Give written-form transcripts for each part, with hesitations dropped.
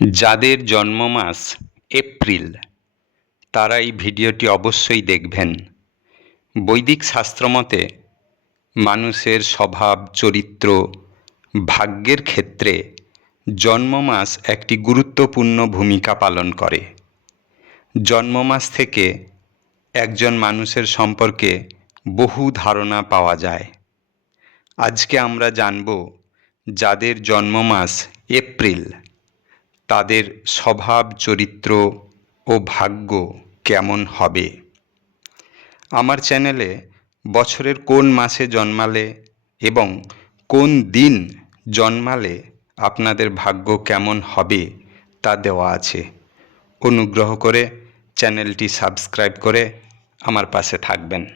যাদের জন্ম মাস এপ্রিল তারা এই ভিডিওটি অবশ্যই দেখবেন। বৈদিক শাস্ত্রমতে মানুষের স্বভাব, চরিত্র, ভাগ্যের ক্ষেত্রে জন্ম মাস একটি গুরুত্বপূর্ণ ভূমিকা পালন করে। জন্ম মাস থেকে একজন মানুষের সম্পর্কে বহু ধারণা পাওয়া যায়। আজকে আমরা জানব যাদের জন্ম মাস এপ্রিল তাদের স্বভাব, চরিত্র ও ভাগ্য কেমন হবে। আমার চ্যানেলে বছরের কোন মাসে জন্মালে এবং কোন দিন জন্মালে আপনাদের ভাগ্য কেমন হবে তা দেওয়া আছে। অনুগ্রহ করে চ্যানেলটি সাবস্ক্রাইব করে আমার পাশে থাকবেন।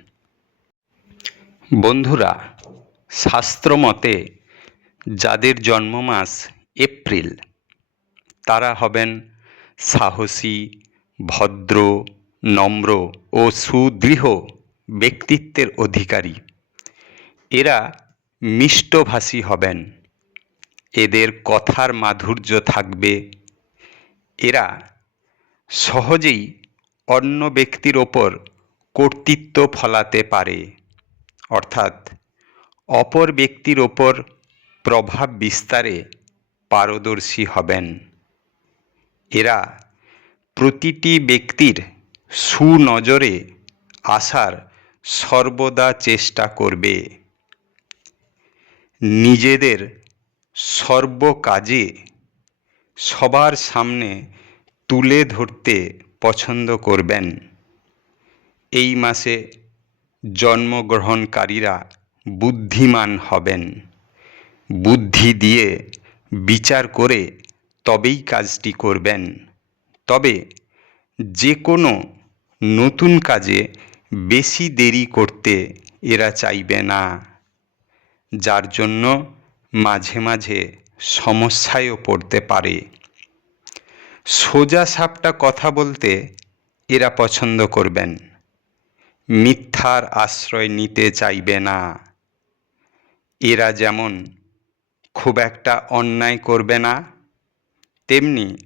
বন্ধুরা, শাস্ত্রমতে যাদের জন্ম মাস এপ্রিল তারা হবেন সাহসী, ভদ্র, নম্র ও সুদৃঢ় ব্যক্তিত্বের অধিকারী। এরা মিষ্টভাষী হবেন। এদের কথার মাধুর্য থাকবে। এরা সহজেই অন্য ব্যক্তির ওপর কর্তৃত্ব ফলাতে পারে, অর্থাৎ অপর ব্যক্তির ওপর প্রভাব বিস্তারে পারদর্শী হবেন। এরা প্রতিটি ব্যক্তির সুনজরে আসার সর্বদা চেষ্টা করবে। নিজেদের সর্বকাজে সবার সামনে তুলে ধরতে পছন্দ করবেন। এই মাসে জন্মগ্রহণকারীরা বুদ্ধিমান হবেন। বুদ্ধি দিয়ে বিচার করে তবেই কাজটি করবেন। তবে যে কোনো নতুন কাজে বেশি দেরি করতে এরা চাইবে না, যার জন্য মাঝে মাঝে সমস্যায়ও পড়তে পারে। সোজা সাপটা কথা বলতে এরা পছন্দ করবেন। মিথ্যার আশ্রয় নিতে চাইবে না। এরা যেমন খুব একটা অন্যায় করবে না, তেমনি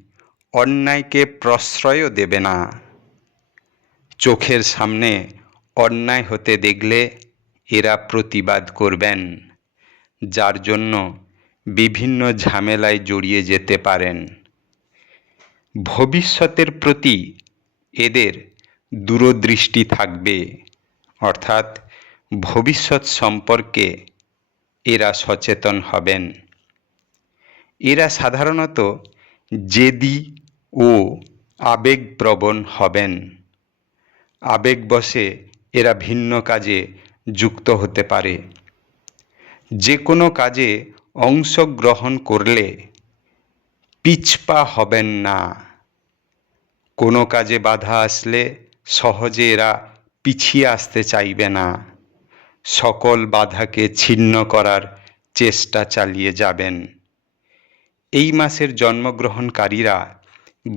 অন্যায়কে প্রশ্রয়ও দেবে না। চোখের সামনে অন্যায় হতে দেখলে এরা প্রতিবাদ করবেন, যার জন্য বিভিন্ন ঝামেলায় জড়িয়ে যেতে পারেন। ভবিষ্যতের প্রতি এদের দূরদৃষ্টি থাকবে, অর্থাৎ ভবিষ্যৎ সম্পর্কে এরা সচেতন হবেন। এরা সাধারণত জেদি ও আবেগপ্রবণ হবেন। আবেগবশে এরা ভিন্ন কাজে যুক্ত হতে পারে। যে কোনো কাজে অংশগ্রহণ করলে পিছপা হবেন না। কোনো কাজে বাধা আসলে সহজে এরা পিছিয়ে আসতে চাইবে না। সকল বাধাকে ছিন্ন করার চেষ্টা চালিয়ে যাবেন। এই মাসের জন্মগ্রহণকারীরা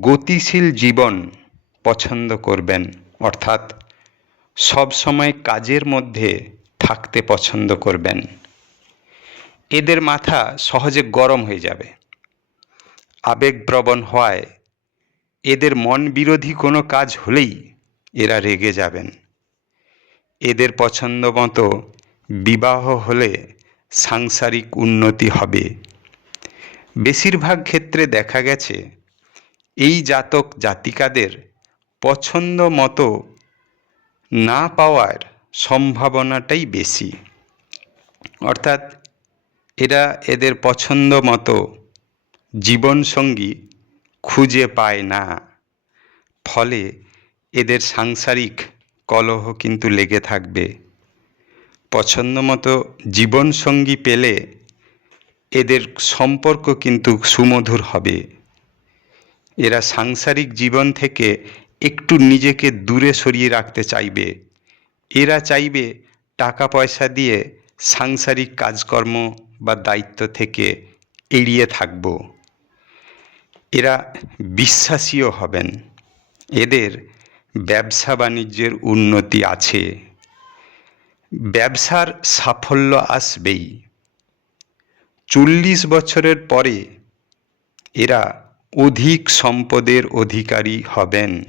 গতিশীল জীবন পছন্দ করবেন, অর্থাৎ সবসময় কাজের মধ্যে থাকতে পছন্দ করবেন। এদের মাথা সহজে গরম হয়ে যাবে। আবেগপ্রবণ হওয়ায় এদের মন বিরোধী কোনো কাজ হলেই এরা রেগে যাবেন। এদের পছন্দ মতো বিবাহ হলে সাংসারিক উন্নতি হবে। বেশিরভাগ ক্ষেত্রে দেখা গেছে এই জাতক জাতিকাদের পছন্দ মতো না পাওয়ার সম্ভাবনাটাই বেশি, অর্থাৎ এরা এদের পছন্দ মতো জীবনসঙ্গী খুঁজে পায় না। ফলে এদের সাংসারিক কলহ কিন্তু লেগে থাকবে। পছন্দ মতো জীবনসঙ্গী পেলে এদের সম্পর্ক কিন্তু সুমধুর হবে। এরা সাংসারিক জীবন থেকে একটু নিজেকে দূরে সরিয়ে রাখতে চাইবে। এরা চাইবে টাকা পয়সা দিয়ে সাংসারিক কাজকর্ম বা দায়িত্ব থেকে এড়িয়ে থাকব। এরা বিশ্বাসীও হবেন। এদের ব্যবসা বাণিজ্যের উন্নতি আছে। ব্যবসার সাফল্য আসবেই। 40 বছরের পরে এরা অধিক সম্পদের অধিকারী হবেন।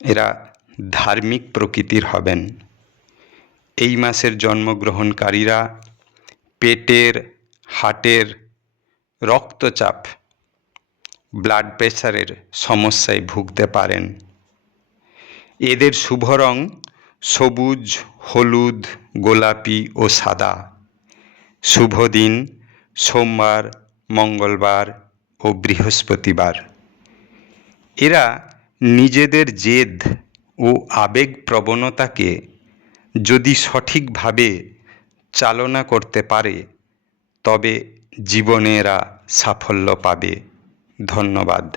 এরা ধার্মিক প্রকৃতির হবেন। এই মাসের জন্মগ্রহণকারীরা পেটের, হার্টের, রক্তচাপ, ব্লাড প্রেশারের সমস্যায় ভুগতে পারেন। এদের শুভ রং সবুজ, হলুদ, গোলাপি ও সাদা। শুভ দিন সোমবার, মঙ্গলবার ও বৃহস্পতিবার। এরা নিজেদের জেদ ও আবেগ প্রবণতাকে যদি সঠিকভাবে চালনা করতে পারে তবে জীবনে এরা সাফল্য পাবে। ধন্যবাদ।